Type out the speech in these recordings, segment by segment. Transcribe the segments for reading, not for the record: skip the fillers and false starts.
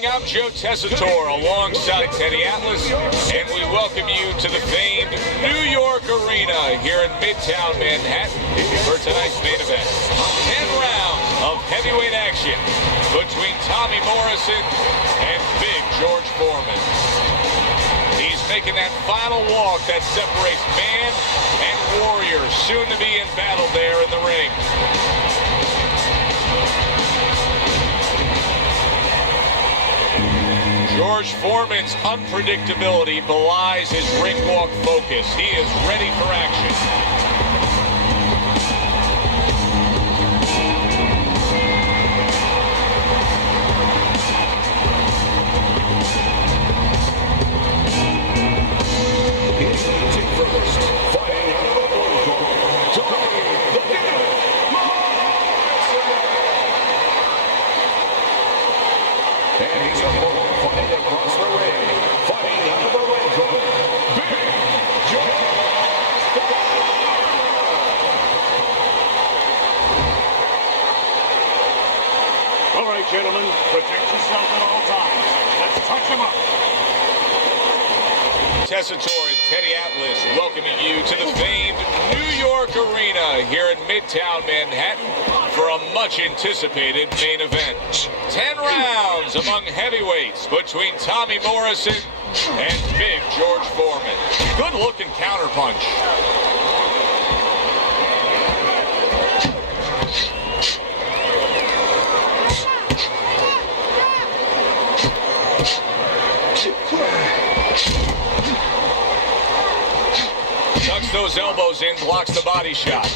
morning, I'm Joe Tessitore alongside Teddy Atlas, and we welcome you to the famed New York Arena here in Midtown Manhattan for tonight's main event. 10 rounds of heavyweight action between Tommy Morrison and Big George Foreman. He's making that final walk that separates man and warrior, soon to be in battle there in the ring. George Foreman's unpredictability belies his ring walk focus. He is ready for action. All right, gentlemen, protect yourself at all times. Let's touch him up. Tessitore and Teddy Atlas welcoming you to the famed New York Arena here in Midtown Manhattan for a much-anticipated main event. 10 rounds among heavyweights between Tommy Morrison and Big George Foreman. Good-looking counterpunch. Tucks those elbows in, blocks the body shot.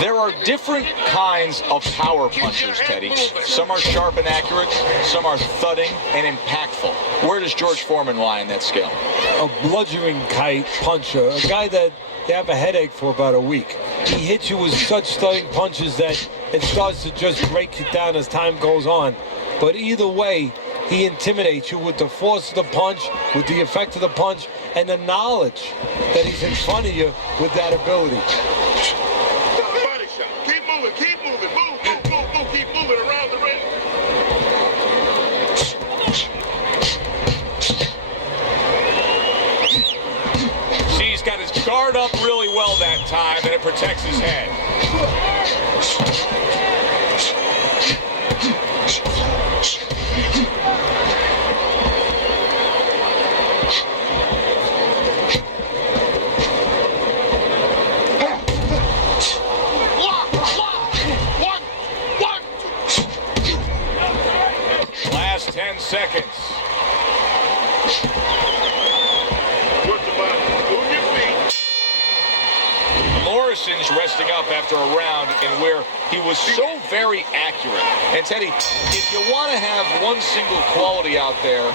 There are different kinds of power punchers, Teddy. Some are sharp and accurate, some are thudding and impactful. Where does George Foreman lie in that scale? A bludgeoning kite puncher, a guy that you have a headache for about a week. He hits you with such thudding punches that it starts to just break you down as time goes on. But either way, he intimidates you with the force of the punch, with the effect of the punch, and the knowledge that he's in front of you with that ability. Keep moving around the ring. See, he's got his guard up really well that time, and it protects his head. Last 10 seconds. Work the body. Move your feet. Morrison's resting up after a round in where he was so very accurate. And Teddy, if you want to have one single quality out there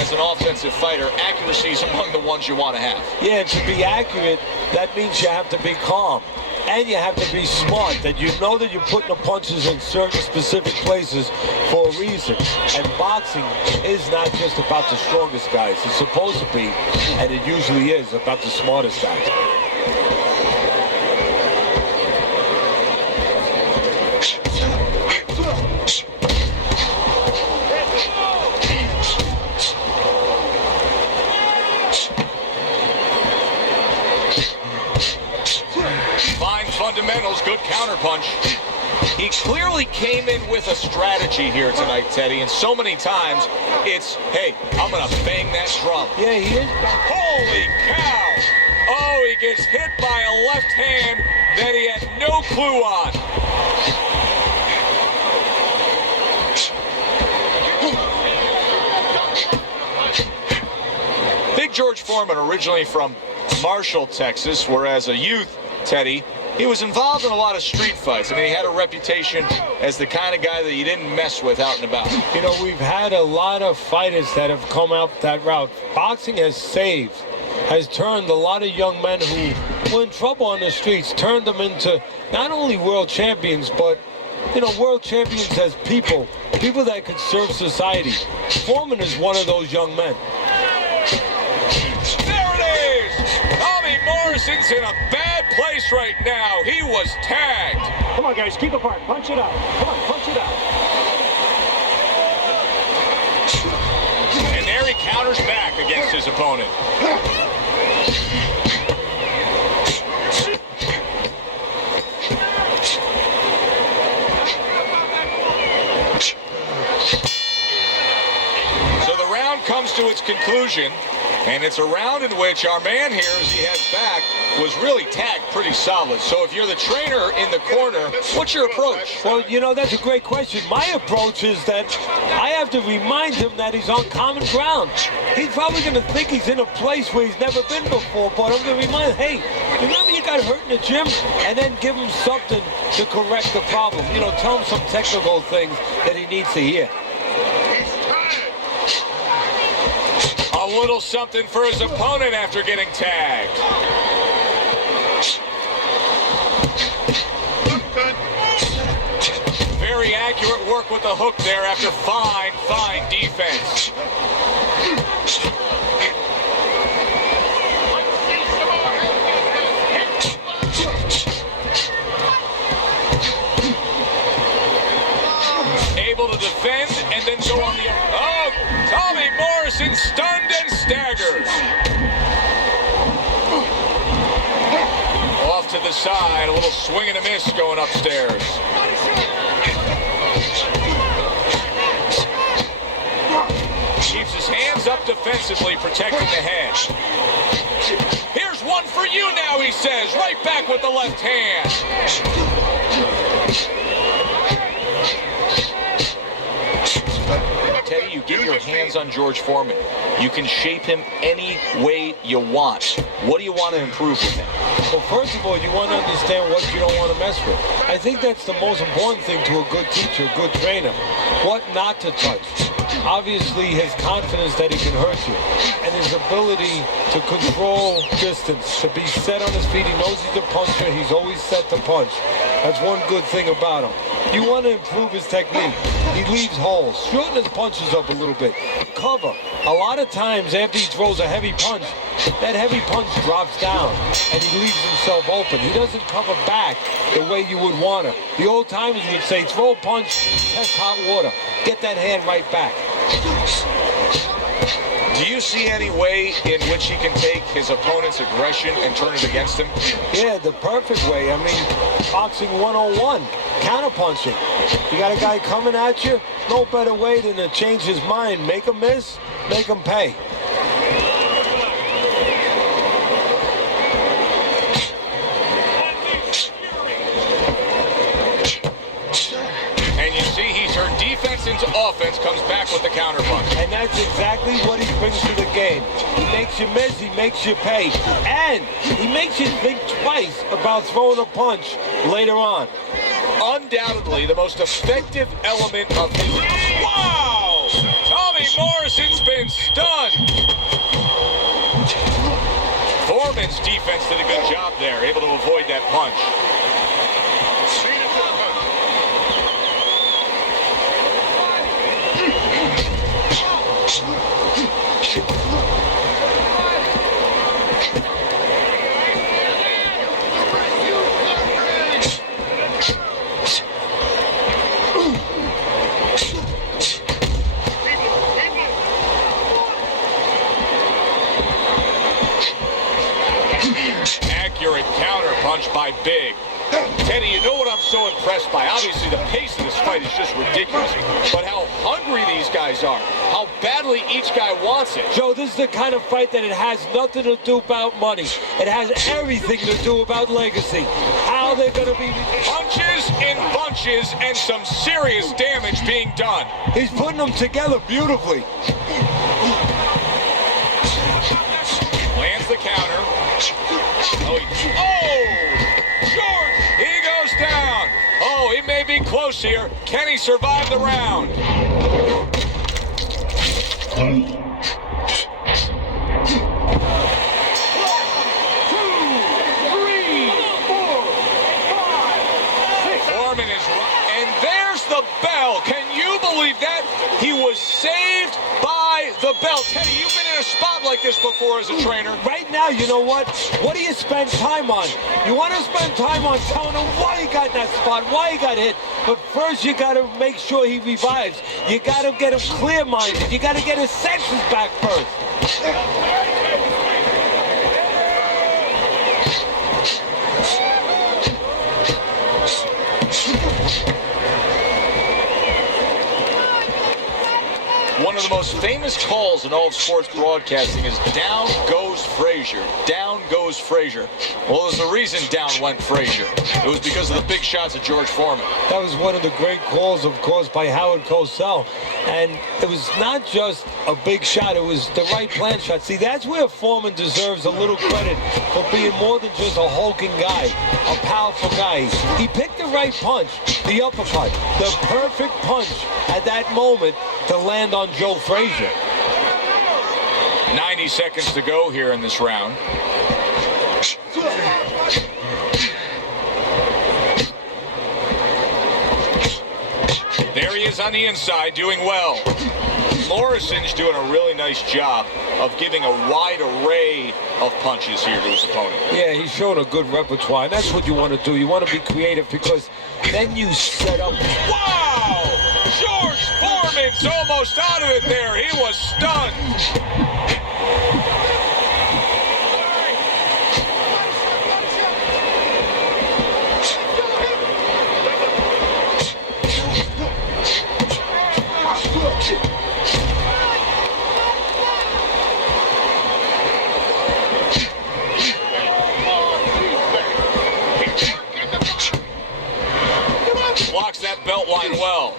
as an offensive fighter, accuracy is among the ones you want to have. Yeah, to be accurate, that means you have to be calm. And you have to be smart, that you know that you're putting the punches in certain specific places for a reason. And boxing is not just about the strongest guys. It's supposed to be, and it usually is, about the smartest guys. Fundamentals, good counterpunch. He clearly came in with a strategy here tonight, Teddy, and so many times it's, hey, I'm going to bang that drum. Yeah, he is. Holy cow! Oh, he gets hit by a left hand that he had no clue on. Big George Foreman, originally from Marshall, Texas, where as a youth, Teddy, he was involved in a lot of street fights. I mean, he had a reputation as the kind of guy that you didn't mess with out and about. You know, we've had a lot of fighters that have come out that route. Boxing has turned a lot of young men who were in trouble on the streets, turned them into not only world champions, but world champions as people that could serve society. Foreman is one of those young men. There it is! Tommy Morrison's in a bad place right now. He was tagged. Come on, guys, keep apart. Punch it out. Come on, punch it out. And there he counters back against his opponent. So the round comes to its conclusion, and it's a round in which our man here, as he heads back, was really tagged pretty solid. So if you're the trainer in the corner, what's your approach? Well, that's a great question. My approach is that I have to remind him that he's on common ground. He's probably going to think he's in a place where he's never been before, but I'm going to remind him, hey, remember you got hurt in the gym? And then give him something to correct the problem. Tell him some technical things that he needs to hear. A little something for his opponent after getting tagged. Very accurate work with the hook there after fine defense. Able to defend and then go on the... Oh, Tommy Morrison stunned and staggered. Off to the side, a little swing and a miss going upstairs. Keeps his hands up defensively, protecting the head. Here's one for you now, he says, right back with the left hand. Teddy, you get your hands on George Foreman. You can shape him any way you want. What do you want to improve with him? Well, first of all, you want to understand what you don't want to mess with. I think that's the most important thing to a good teacher, a good trainer. What not to touch. Obviously, his confidence that he can hurt you, and his ability to control distance, to be set on his feet. He knows he's a puncher. He's always set to punch. That's one good thing about him. You want to improve his technique. He leaves holes. Shorten his punches up a little bit. Cover. A lot of times after he throws a heavy punch, that heavy punch drops down and he leaves himself open. He doesn't cover back the way you would want to. The old timers would say, throw a punch, test hot water. Get that hand right back. Do you see any way in which he can take his opponent's aggression and turn it against him? Yeah, the perfect way. I mean, boxing 101, counterpunching. You got a guy coming at you, no better way than to change his mind. Make him miss, make him pay. Defense into offense, comes back with the counter punch. And that's exactly what he brings to the game. He makes you miss, he makes you pay. And he makes you think twice about throwing a punch later on. Undoubtedly the most effective element of his... Wow! Tommy Morrison's been stunned. Foreman's defense did a good job there, able to avoid that punch. Accurate counter punch by Big. Teddy, you know what I'm so impressed by? Obviously, the pace of this fight is just ridiculous. But how hungry these guys are. How badly each guy wants it. Joe, this is the kind of fight that it has nothing to do about money. It has everything to do about legacy. How they're going to be... Punches in bunches and some serious damage being done. He's putting them together beautifully. Lands the counter. George! He goes down. Oh, it may be close here. Can he survive the round? 1, 2, 3, 4, 5, 6. Foreman is... And by the belt. Teddy, you've been in a spot like this before as a trainer. Right now, you know what? What do you spend time on? You want to spend time on telling him why he got in that spot, why he got hit. But first, you got to make sure he revives. You got to get him clear-minded. You got to get his senses back first. One of the most famous calls in all of sports broadcasting is down goes Frazier. Down goes Frazier. Well, there's a reason down went Frazier. It was because of the big shots of George Foreman. That was one of the great calls, of course, by Howard Cosell. And it was not just a big shot, it was the right plan shot. See, that's where Foreman deserves a little credit for being more than just a hulking guy, a powerful guy. He picked the right punch, the uppercut, the perfect punch at that moment to land on Joe Frazier. 90 seconds to go here in this round. There he is on the inside, doing well. Morrison's doing a really nice job of giving a wide array of punches here to his opponent. Yeah, he's showing a good repertoire, and that's what you want to do. You want to be creative because then you set up. Wow! George Foreman's almost out of it there. He was stunned. Blocks that belt line well.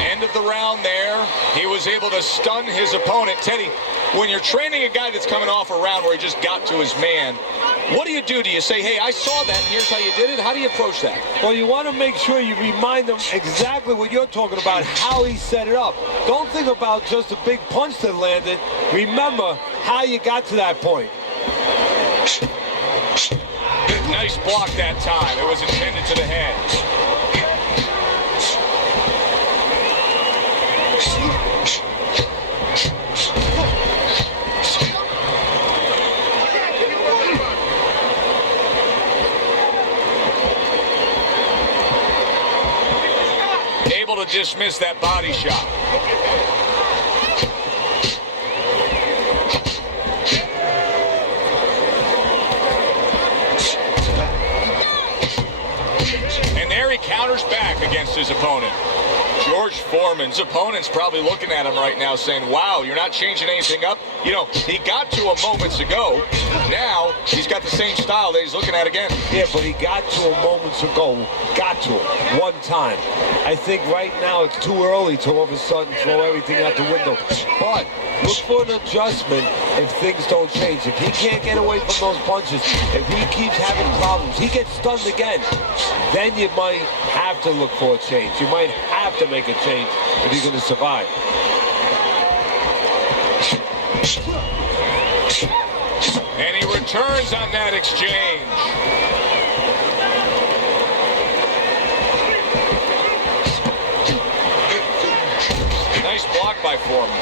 End of the round there. He was able to stun his opponent. Teddy, when you're training a guy that's coming off a round where he just got to his man, what do you do? Do you say, hey, I saw that, and here's how you did it? How do you approach that? Well, you want to make sure you remind them exactly what you're talking about, how he set it up. Don't think about just a big punch that landed. Remember how you got to that point. Nice block that time. It was intended to the head. Able to dismiss that body shot. And there he counters back against his opponent. George Foreman's opponent's probably looking at him right now saying, wow, you're not changing anything up. You know, he got to him moments ago. Now he's got the same style that he's looking at again. Yeah, but he got to him moments ago. Got to him one time. I think right now it's too early to all of a sudden throw everything out the window. But look for an adjustment if things don't change. If he can't get away from those punches, if he keeps having problems, he gets stunned again, then you might have to look for a change. You might have to make a change if you're going to survive. And he returns on that exchange. Nice block by Foreman.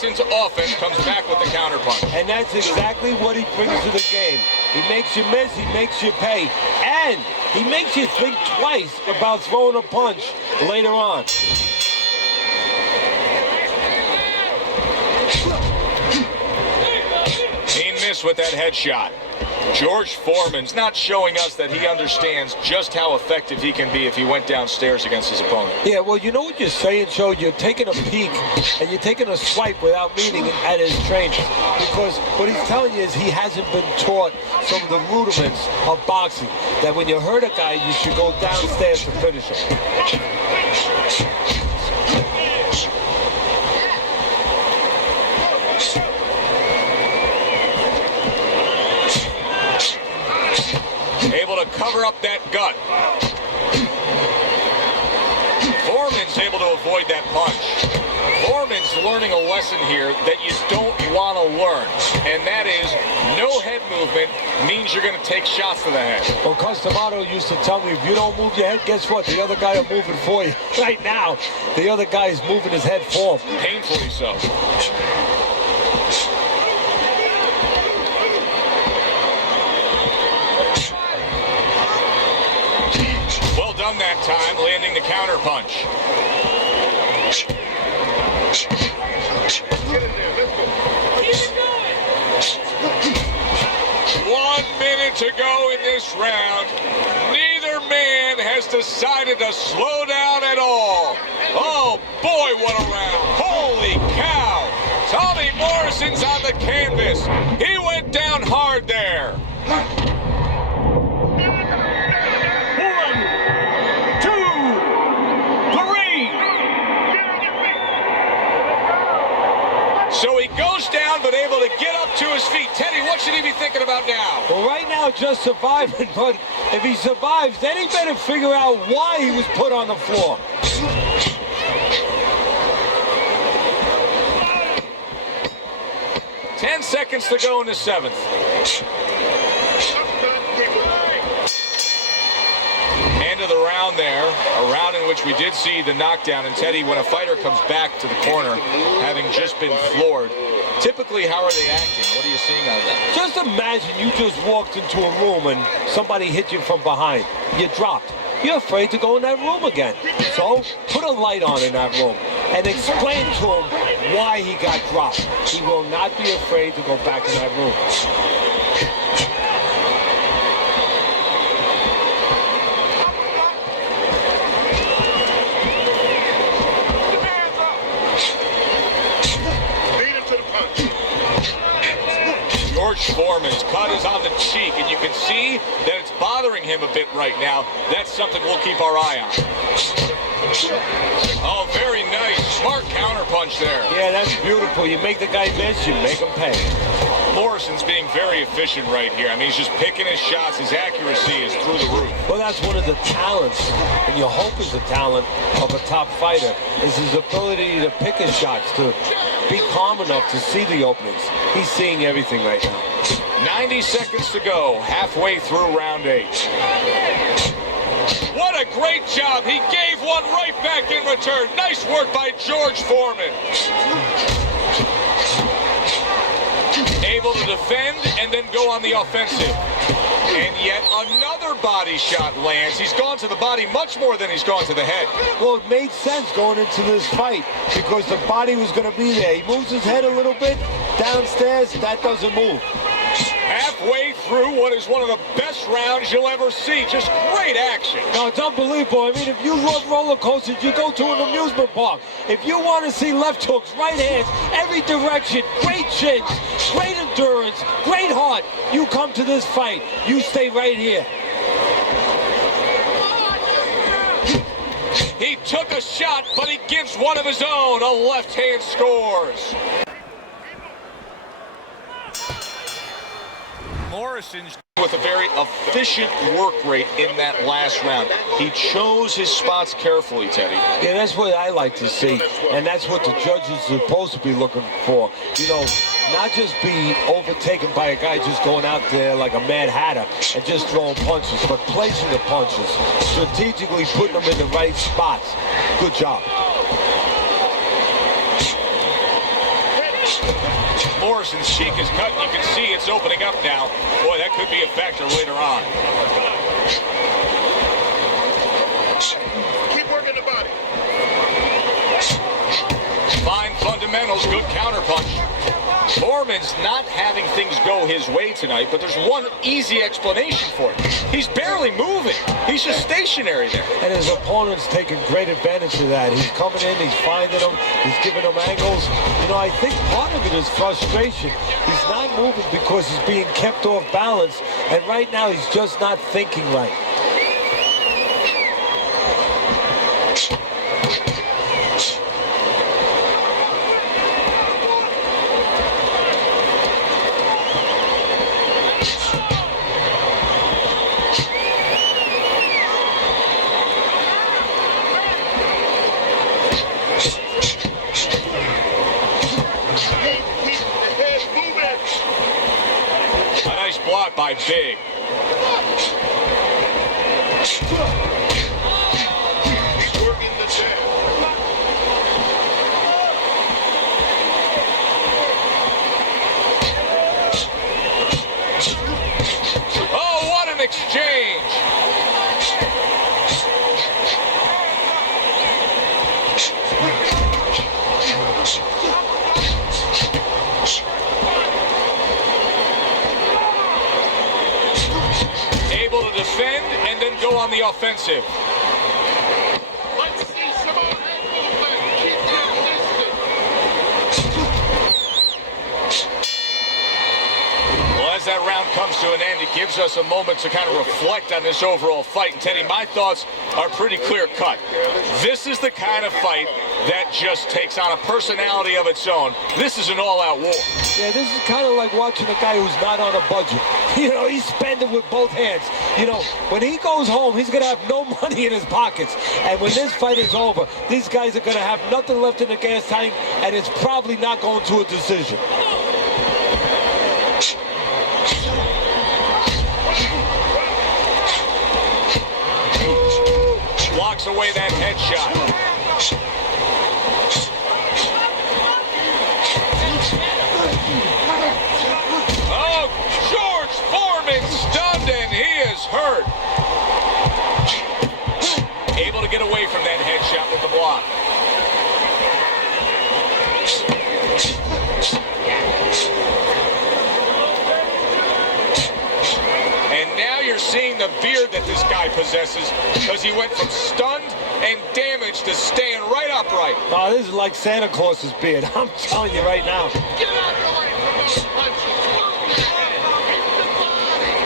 Into offense, comes back with the counter punch. And that's exactly what he brings to the game. He makes you miss, he makes you pay, and he makes you think twice about throwing a punch later on. He missed with that headshot. George Foreman's not showing us that he understands just how effective he can be if he went downstairs against his opponent. Yeah, well, you know what you're saying, Joe? You're taking a peek and you're taking a swipe without meaning at his training. Because what he's telling you is he hasn't been taught some of the rudiments of boxing. That when you hurt a guy, you should go downstairs to finish him. able to cover up that gut. Foreman's able to avoid that punch. Foreman's learning a lesson here that you don't want to learn, and that is no head movement means you're going to take shots to the head. Well, Costamato used to tell me, if you don't move your head, guess what? The other guy will move it for you. Right now, the other guy is moving his head for him. Painfully so. Well done that time, landing the counter punch. Get in there, let's go. 1 minute to go in this round. Neither man has decided to slow down at all. Oh boy, what a round. Holy cow. Tommy Morrison's on the canvas. He went down hard there. 1, 2, 3. So he goes down, but able to get up to his feet. Teddy, what should he be thinking about now? Well, right now, just surviving, but if he survives, then he better figure out why he was put on the floor. Ten seconds to go in the 7th. End of the round there, a round in which we did see the knockdown. And Teddy, when a fighter comes back to the corner, having just been floored, typically, how are they acting? What are you seeing out of that? Just imagine you just walked into a room and somebody hit you from behind. You dropped. You're afraid to go in that room again. So put a light on in that room and explain to him why he got dropped. He will not be afraid to go back in that room. George Foreman's cut is on the cheek, and you can see that it's bothering him a bit right now. That's something we'll keep our eye on. Oh, very nice. Smart counterpunch there. Yeah, that's beautiful. You make the guy miss, you make him pay. Morrison's being very efficient right here. I mean, he's just picking his shots. His accuracy is through the roof. Well, that's one of the talents, and you hope is the talent of a top fighter, is his ability to pick his shots, to be calm enough to see the openings. He's seeing everything right now. 90 seconds to go, halfway through round 8. What a great job. He gave one right back in return. Nice work by George Foreman. Able to defend and then go on the offensive. And yet another body shot lands. He's gone to the body much more than he's gone to the head. Well, it made sense going into this fight because the body was going to be there. He moves his head a little bit downstairs. That doesn't move. Halfway through what is one of the best rounds you'll ever see. Just great action. No, it's unbelievable. I mean, if you love roller coasters, you go to an amusement park. If you want to see left hooks, right hands, every direction, great chins, great endurance, great heart, you come to this fight. You stay right here. He took a shot, but he gives one of his own. A left hand scores. Morrison's with a very efficient work rate in that last round. He chose his spots carefully, Teddy. Yeah, that's what I like to see, and that's what the judges are supposed to be looking for. You know, not just be overtaken by a guy just going out there like a Mad Hatter and just throwing punches, but placing the punches, strategically putting them in the right spots. Good job. Morrison's cheek is cut, and you can see it's opening up now. Boy, that could be a factor later on. Keep working the body. Fine fundamentals, good counterpunch. Foreman's not having things go his way tonight, but there's one easy explanation for it. He's barely moving. He's just stationary there. And his opponent's taking great advantage of that. He's coming in, he's finding them, he's giving them angles. You know, I think part of it is frustration. He's not moving because he's being kept off balance, and right now he's just not thinking right. big. Oh, what an exchange! Able to defend and then go on the offensive. Let's see some more head movement. Keep that distance. Well, as that round comes to an end, it gives us a moment to kind of reflect on this overall fight. And Teddy, my thoughts are pretty clear-cut. This is the kind of fight that just takes on a personality of its own. This is an all-out war. Yeah, this is kind of like watching a guy who's not on a budget. You know, he's spending with both hands. You know, when he goes home, he's going to have no money in his pockets. And when this fight is over, these guys are going to have nothing left in the gas tank, and it's probably not going to a decision. Blocks away that headshot. Oh, George Foreman stunned and he is hurt. Able to get away from that headshot with the block. And now you're seeing the beard that this guy possesses, because he went from stunned and damaged to staying right upright. Oh, this is like Santa Claus's beard. I'm telling you right now. Get out of the way from those punches. Move your head. Hit the body.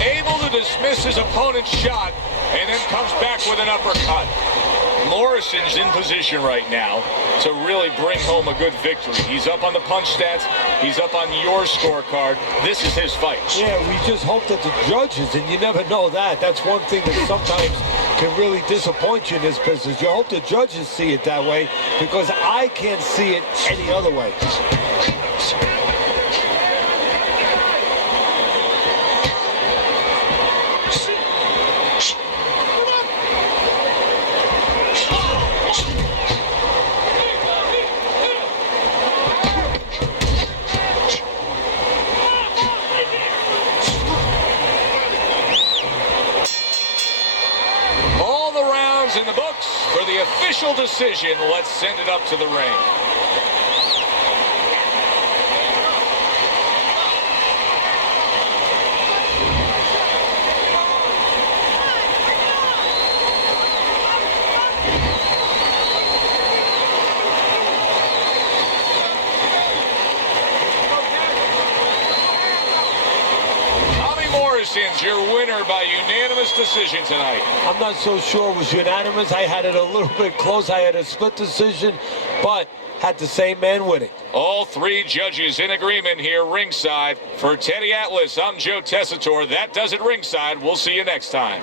Able to dismiss his opponent's shot and then comes back with an uppercut. Morrison's in position right now to really bring home a good victory. He's up on the punch stats. He's up on your scorecard. This is his fight. Yeah, we just hope that the judges, and you never know that. That's one thing that sometimes can really disappoint you in this business. You hope the judges see it that way, because I can't see it any other way. In the books for the official decision. Let's send it up to the ring. Morrison's your winner by unanimous decision tonight. I'm not so sure it was unanimous. I had it a little bit close. I had a split decision, but had the same man winning. All three judges in agreement here ringside. For Teddy Atlas, I'm Joe Tessitore. That does it ringside. We'll see you next time.